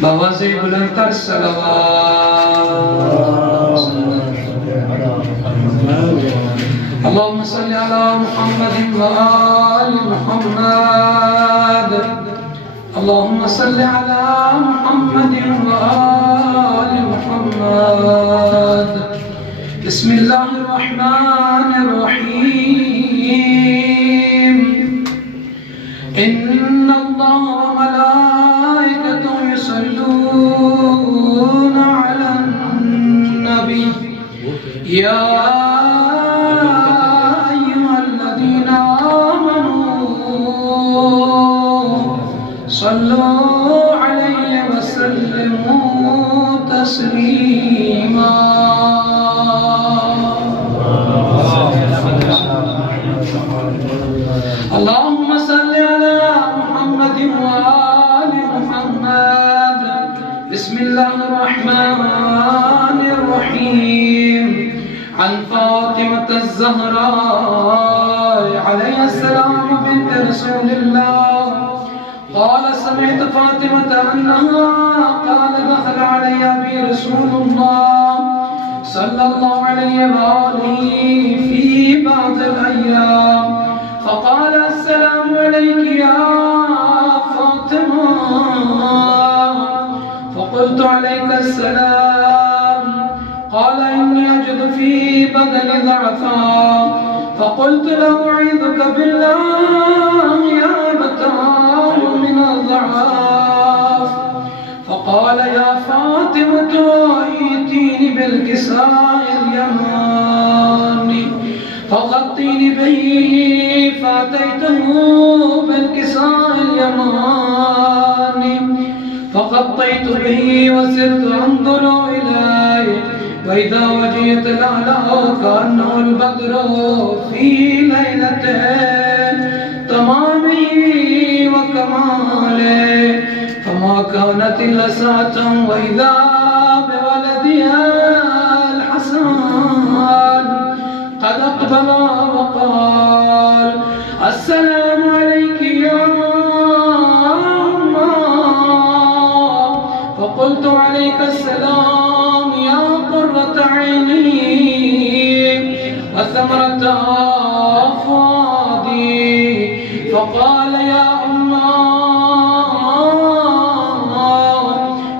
بوازي بلندتر صلوات. اللهم صل على محمد وآل محمد. اللهم صل على محمد وآل محمد. بسم الله الرحمن الرحيم. إن الله وملائكته يصلون على النبي يا أيها الذين آمنوا صلوا عليه وسلموا تسليما. اللهم صل على محمد وآل محمد. بسم الله الرحمن الرحيم. عن فاطمة الزهراء عليها السلام بنت رسول الله قال سمعت فاطمة أنها قال دخل علي أبي رسول الله صلى الله عليه وآله في بعض الأيام فقال السلام عليك يا فاطمة. فقلت عليك السلام. قال إني أجد في بدني ضعفا. فقلت له أعيذك بالله يا أبتاه من الضعف. فقال يا فاطمة ائتيني بالكساء اليماني فغطيني به. فأتيته بالكساء اليماني فغطيت به وسرت أنظر إليه وإذا وجهي تلألأ كأنه البدر في ليلته تمامه وكماله. فما كانت إلا ساعة وإذا بولدها الحسن قد أقبل وقال السلام عليك يا أمّا. فقلت عليك السلام يا قرة عيني وثمرة فؤادي. فقال يا أمّا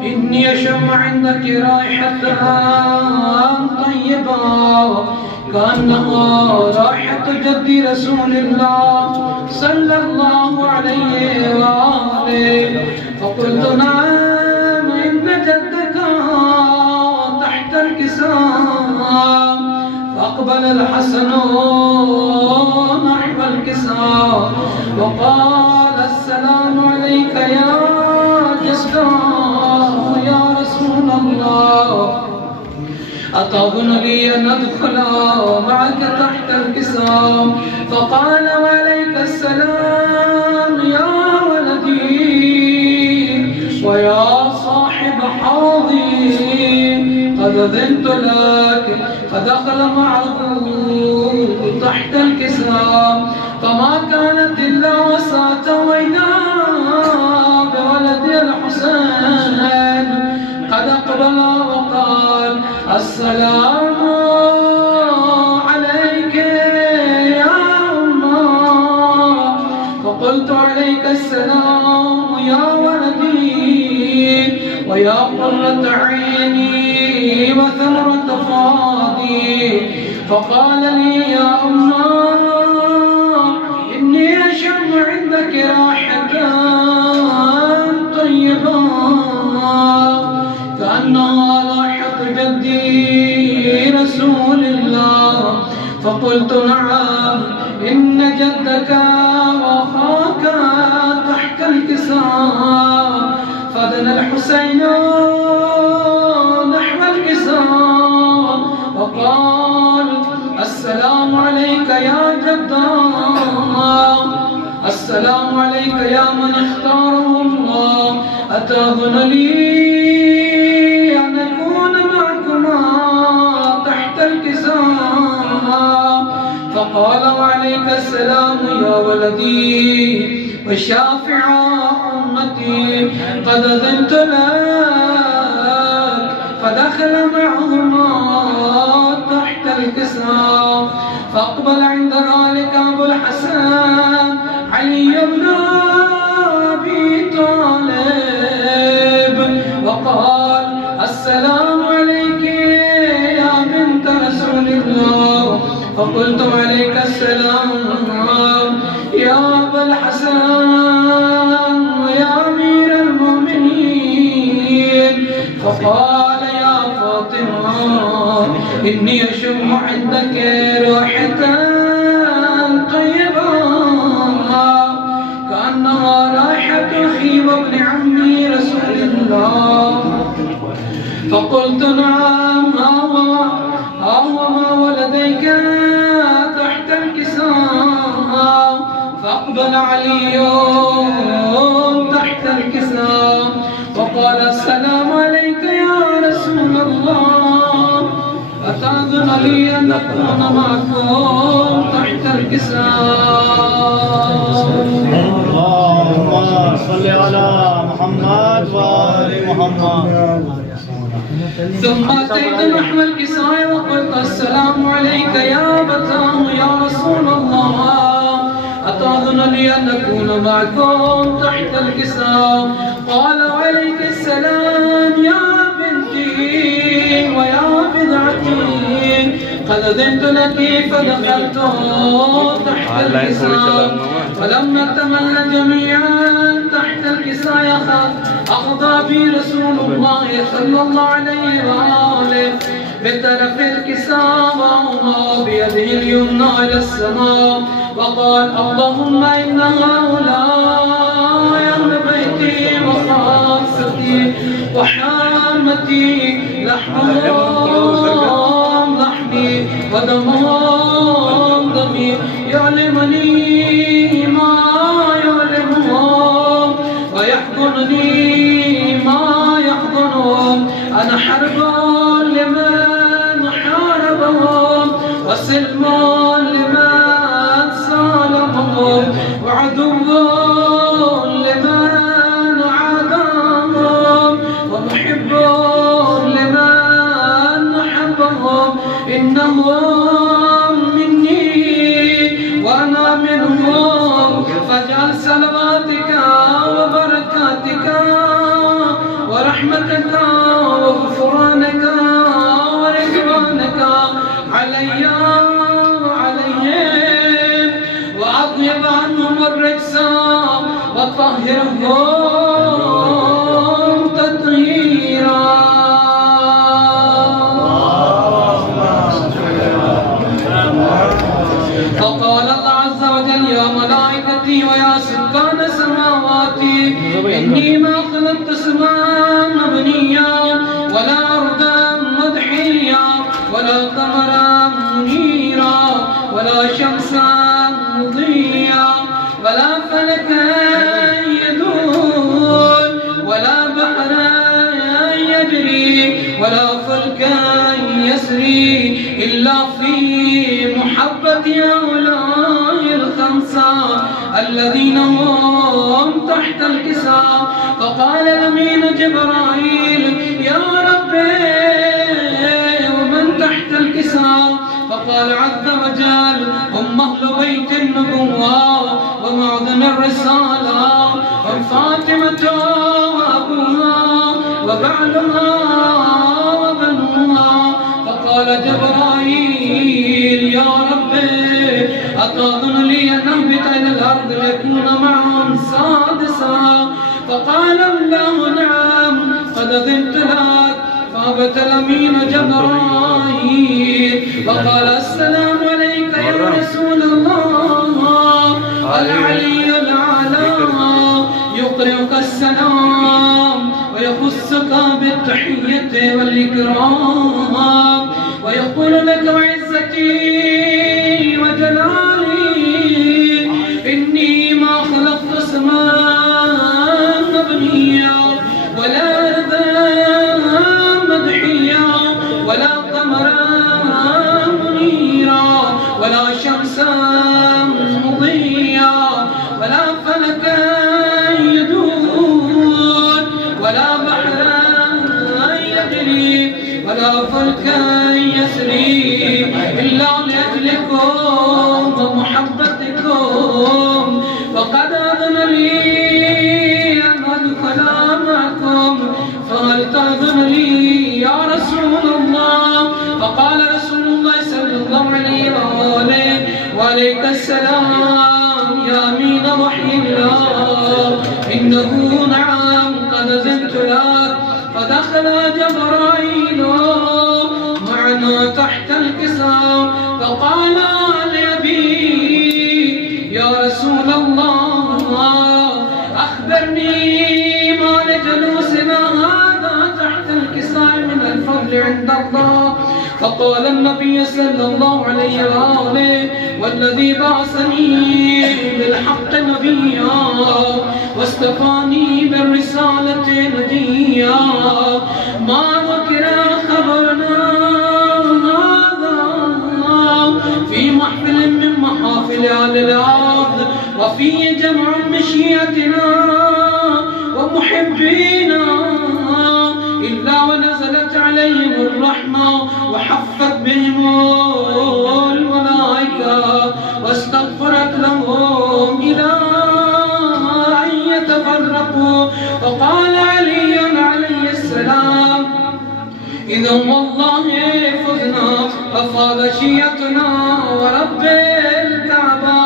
إني أشم عندك رائحة طيبة كأنها رائحة جد رسول الله صلى الله عليه وآله. فقلت نعم إن جدك تحت الكساء. فأقبل الحسن نحو الكساء وقال السلام عليك يا جسده يا رسول الله. أتظن لي أن أدخل معك تحت الكساء؟ فقال وعليك السلام يا ولدي ويا صاحب حوضي قد أذنت لك. فدخل معه تحت الكساء فما كانت إلا وسعة وإذا بولد الحسين قد أقبل وقال السلام عليك يا أمّا. فقلت عليك السلام يا ولدي ويا قرة عيني وثمرة فؤادي. فقال لي يا أمّا إني أشم عندك رائحة طيبة كأنها رائحة جدي رسول الله. فقلت نعم إن جدك وأخاك تحت الكساء. فدنا الحسين نحو الكساء وقال السلام عليك يا جدا. السلام عليك يا من اختاره الله. أتأذن لي أن أكون معكما تحت الكساء؟ فقال وعليك السلام يا ولدي وشافع السماوات قد أذنت لك فدخل معهما تحت الكساء فأقبل عند ذلك أبو الحسن علي بن أبي طالب وقال السلام عليك يا بنت رسول الله فقلت عليك السلام يا أبا الحسن ويا أمير المؤمنين فقال يا فاطمة إني أشم عندك رائحة طيبة كأنها رائحة أخي وابن عمي رسول الله فقلت نعم ها هو ما ولديك تحت الكساء فأقبل علي تحت الكساء وقال السلام عليك يا رسول الله أتأذن لي أن أكون معكم تحت الكساء اللهم صل على محمد وآل محمد ثم أتيت نحو الكساء وقلت السلام عليك يا أبتاه يا رسول الله أتأذن لي أن أكون معكم تحت الكساء قال عليك السلام يا بنتي ويا بضعتي قد أذنت لك فدخلت تحت الكساء فلما تملى جميعا تحت الكساء أخذ بي رسول الله صلى الله عليه وآله بطرف الكساء وأومى بيده اليمنى إلى السماء وقال اللهم إن هؤلاء أهل بيتي وخاصتي وحامتي لحمهم لحمي ودمهم دمي يعلمني ما يعلمهم ويحضنني ما يحضنهم أنا حرب لمن حاربهم وسلم لمن سالمهم وعدو لمن عاداهم ومحب لمن حبهم إنهم مني وأنا منهم فاجعل صلواتك وبركاتك ورحمتك وغفرانك ورضوانك علي وعليهم وأذهب عنهم الرجس وطهرهم تطهيرا فقال الله عز وجل يا ملائكتي ويا سكان سماواتي إني ما خلقت سماء مبنيا ولا أرضا مضحيا ولا قمرا منيرا ولا شمسا مضيا ولا فلكا يدور ولا بحرا يجري ولا فلكا يسري إلا في محبة هؤلاء الخمسة الذين هم تحت الكساء فقال الأمين جبرائيل يا ربي ومن تحت الكساء فقال عز وجل هم أهل بيت النبوة ومعدن الرسالة هم فاطمة وأبوها وبعلها وبنوها فقال جبرائيل يا ربي أتأذن لي أن أهبط إلى الأرض ليكون معهم سادسا فقال الله نعم قد أذنت لك فهبط الأمين جبرائيل وقال السلام عليك يا رسول الله العلي الأعلى يقرئك السلام ويخصك بالتحية والإكرام ويقول لك وعزتي وجلالي إني ما خلقت سماء مبنيا ولا أرضا مضحيا ولا قمرا منيرا ولا شمسا مضيا ولا فلكا يدور ولا فلكا يسري إلا لأجلكم ومحبتكم، فقد أذن لي أن أدخل معكم، فهل تأذن لي يا رسول الله؟ فقال رسول الله صلى الله عليه وآله: وعليك السلام يا أمين وحي الله، إنه نعم قد أذنت لك. فدخل جبرائيل معنا تحت الكساء، فقال لأبي: يا رسول الله أخبرني ما لجلوسنا هذا تحت الكساء من الفضل عند الله. فقال النبي صلى الله عليه وآله: والذي بعثني بالحق نبيا واصطفاني بالرسالة نجيا، ما ذكر خبرنا هذا في محفل من محافل أهل الأرض، وفيه جمع مشيتنا ومحبينا، إلا ونزلت عليهم الرحمة وحفت بهم الملائكة واستغفرت لهم إلى أن يتفرقوا. فقال علي عليه السلام: إذا والله فزنا، ففاض شيتنا ورب الكعبة.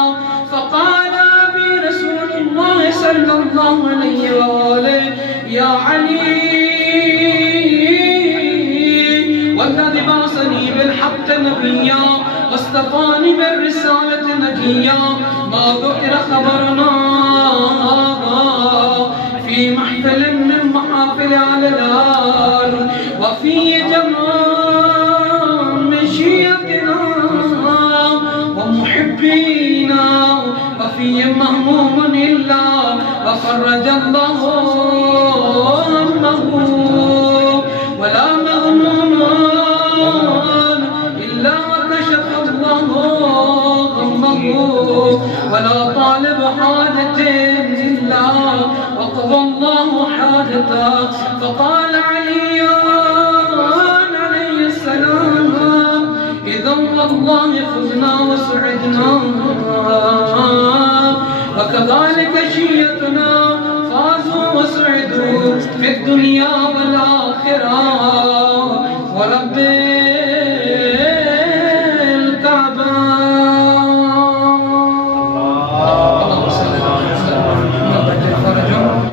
فقال بي رسول الله صلى الله عليه وآله: يا علي، والذي بعثني بالحق نبيا واصطفاني بالرسالة نجيا، ما ذكر خبرنا في محفل من محافل على الأرض، وفي جمع مشيتنا ومحبينا، وفي مهموم إلا وفرج الله همه، ولا مهموم إلا وكشف الله همه، ولا طالب حاجة إلا وقضى الله حاجته. فقال علي عليه السلام: إذا والله فزنا وسعدنا، وكذلك شيتنا فازوا وسعدوا في الدنيا والآخرة.